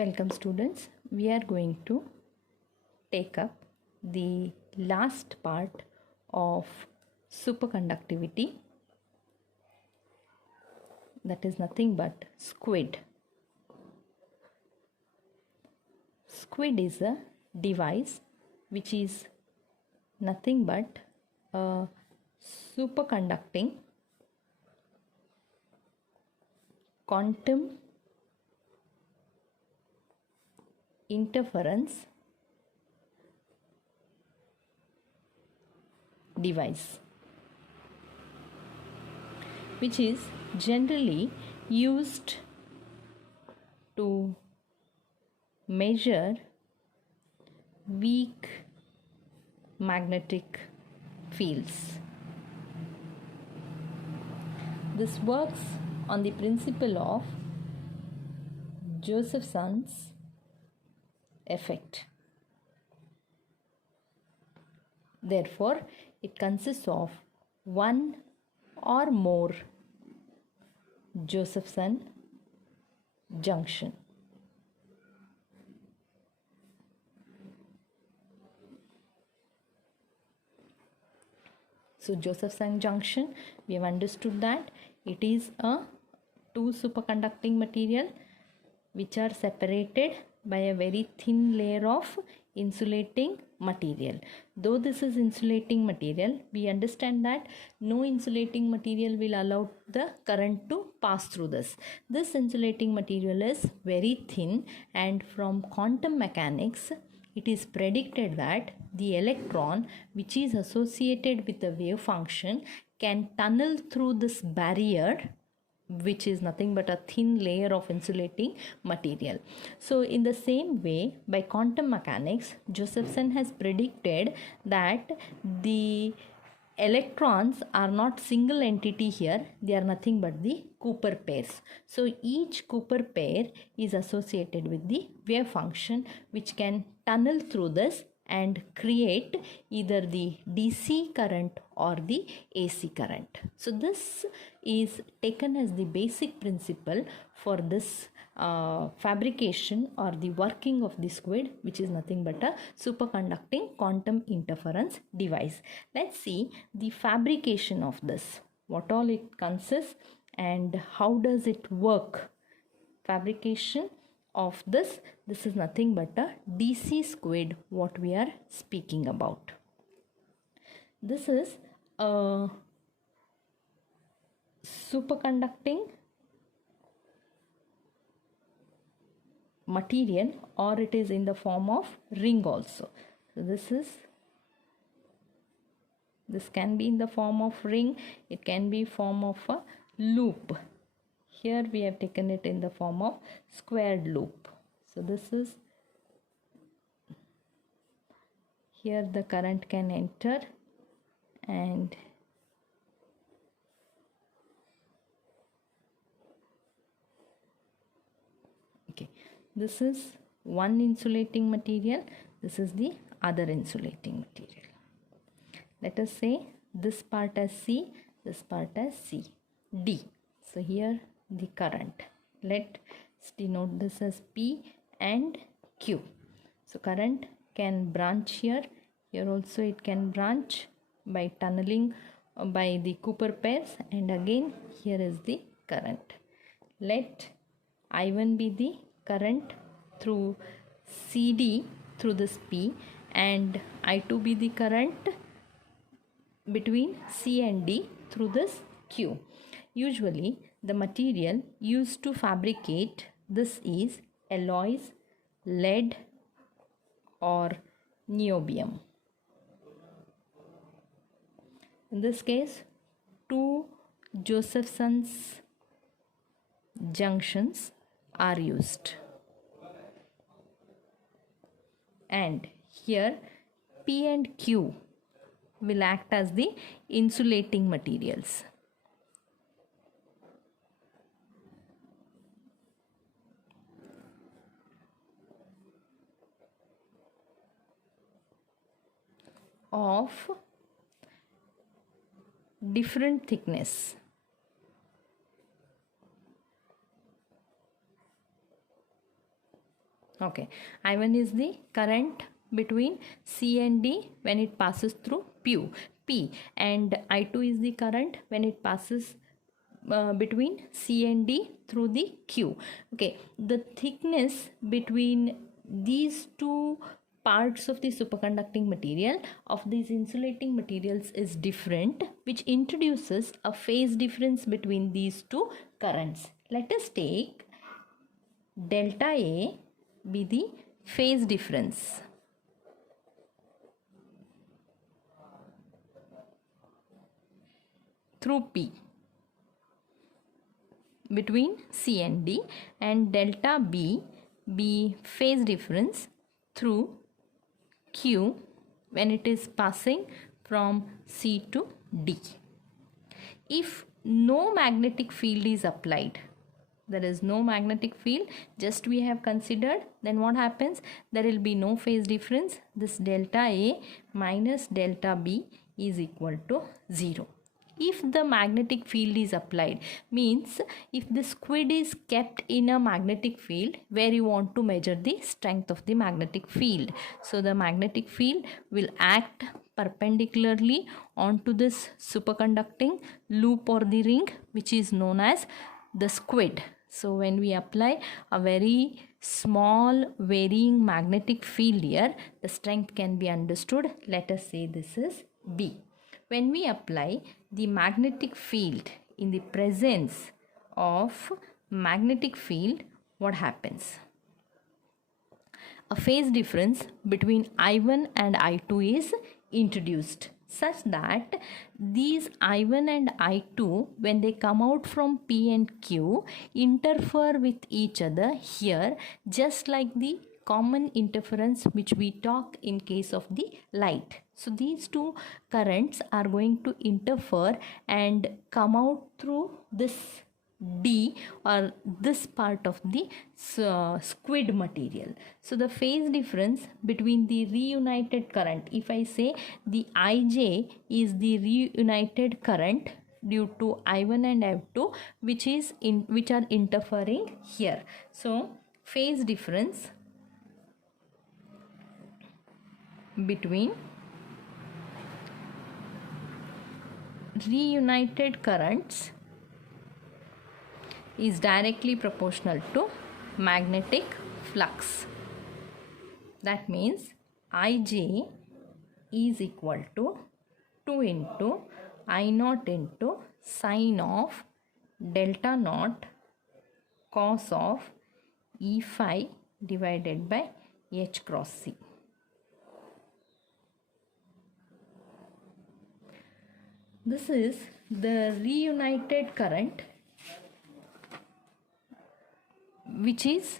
Welcome students, we are going to take up the last part of superconductivity, that is nothing but squid. Squid is a device which is nothing but a superconducting quantum interference device, which is generally used to measure weak magnetic fields. This works on the principle of Josephson's effect. Therefore, it consists of one or more Josephson junction. So, Josephson junction, we have understood that it is a two superconducting material which are separated by a very thin layer of insulating material. Though this is insulating material, we understand that no insulating material will allow the current to pass through this. This insulating material is very thin, and from quantum mechanics, it is predicted that the electron which is associated with the wave function can tunnel through this barrier, which is nothing but a thin layer of insulating material. So in the same way, by quantum mechanics, Josephson has predicted that the electrons are not single entity here, they are nothing but the Cooper pairs. So each Cooper pair is associated with the wave function which can tunnel through this and create either the DC current or the AC current. So this is taken as the basic principle for this fabrication or the working of the squid, which is nothing but a superconducting quantum interference device. Let's see the fabrication of this, what all it consists and how does it work. Fabrication of this is nothing but a DC squid, what we are speaking about. This is a superconducting material, or it is in the form of ring also. So this can be in the form of ring, it can be form of a loop. Here we have taken it in the form of squared loop. So this is, here the current can enter, and okay, this is one insulating material, this is the other insulating material. Let us say this part as C, this part as C, D. So here the current, let's denote this as P and Q. So current can branch here, here also it can branch by tunneling by the Cooper pairs, and again here is the current. Let I1 be the current through CD through this P, and I2 be the current between C and D through this Q. Usually the material used to fabricate this is alloys, lead or niobium. In this case, two Josephson's junctions are used, and here P and Q will act as the insulating materials. Of different thickness. Okay, I1 is the current between C and D when it passes through P, and I2 is the current when it passes between C and D through the Q. Okay, the thickness between these two parts of the superconducting material of these insulating materials is different, which introduces a phase difference between these two currents. Let us take delta A be the phase difference. Through P between C and D, and delta B be phase difference through Q when it is passing from C to D. If no magnetic field is applied, there is no magnetic field, just we have considered, then what happens? There will be no phase difference. This delta A minus delta B is equal to 0. If the magnetic field is applied, means if the squid is kept in a magnetic field where you want to measure the strength of the magnetic field, so the magnetic field will act perpendicularly onto this superconducting loop or the ring, which is known as the squid. So when we apply a very small varying magnetic field here, the strength can be understood. Let us say this is B. When we apply the magnetic field in the presence of magnetic field, what happens? A phase difference between I1 and I2 is introduced, such that these I1 and I2, when they come out from P and Q, interfere with each other here, just like the common interference which we talk in case of the light. So these two currents are going to interfere and come out through this D or this part of the squid material. So the phase difference between the reunited current, if I say the Ij is the reunited current due to I1 and I2, which are interfering here. So phase difference between reunited currents is directly proportional to magnetic flux. That means Ij is equal to 2 into I naught into sine of delta naught cos of E phi divided by H cross C. This is the reunited current which is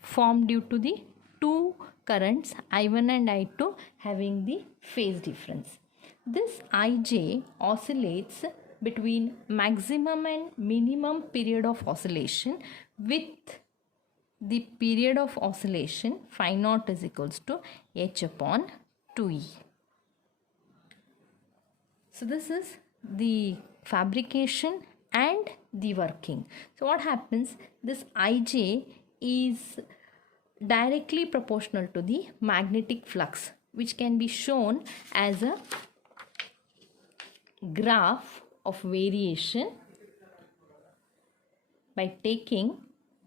formed due to the two currents I1 and I2 having the phase difference. This Ij oscillates between maximum and minimum period of oscillation, with the period of oscillation phi naught is equals to h upon 2e. So this is the fabrication and the working. So what happens? This Ij is directly proportional to the magnetic flux, which can be shown as a graph of variation by taking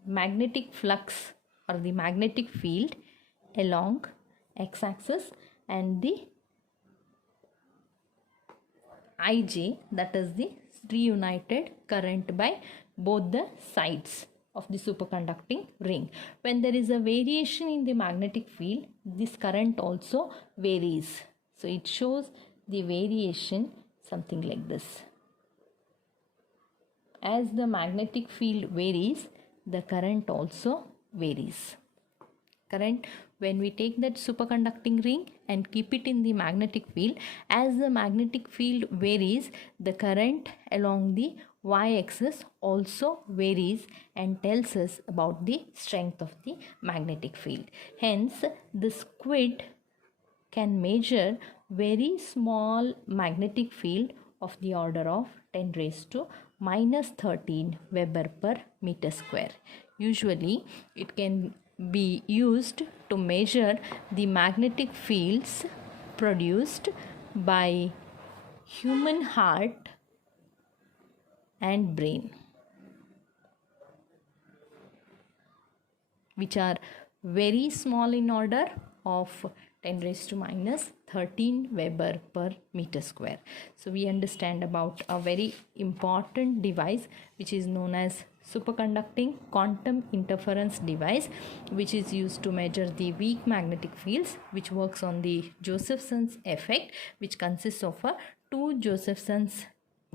magnetic flux or the magnetic field along x-axis and the Ij, that is the reunited current by both the sides of the superconducting ring. When there is a variation in the magnetic field, this current also varies. So it shows the variation something like this. As the magnetic field varies, the current also varies. Current, when we take that superconducting ring and keep it in the magnetic field, as the magnetic field varies, the current along the y-axis also varies and tells us about the strength of the magnetic field. Hence, the squid can measure very small magnetic field of the order of 10 raised to minus 13 Weber per meter square. Usually, it can be used to measure the magnetic fields produced by human heart and brain, which are very small in order of 10 raised to minus 13 Weber per meter square. So we understand about a very important device which is known as superconducting quantum interference device, which is used to measure the weak magnetic fields, which works on the Josephson's effect, which consists of two Josephson's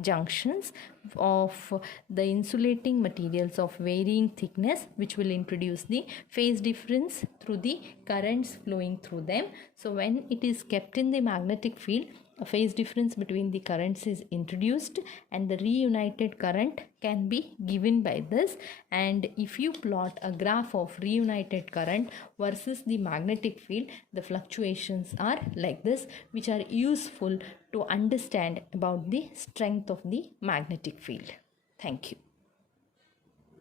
junctions of the insulating materials of varying thickness, which will introduce the phase difference through the currents flowing through them. So when it is kept in the magnetic field, a phase difference between the currents is introduced and the reunited current can be given by this. And if you plot a graph of reunited current versus the magnetic field, the fluctuations are like this, which are useful to understand about the strength of the magnetic field. Thank you.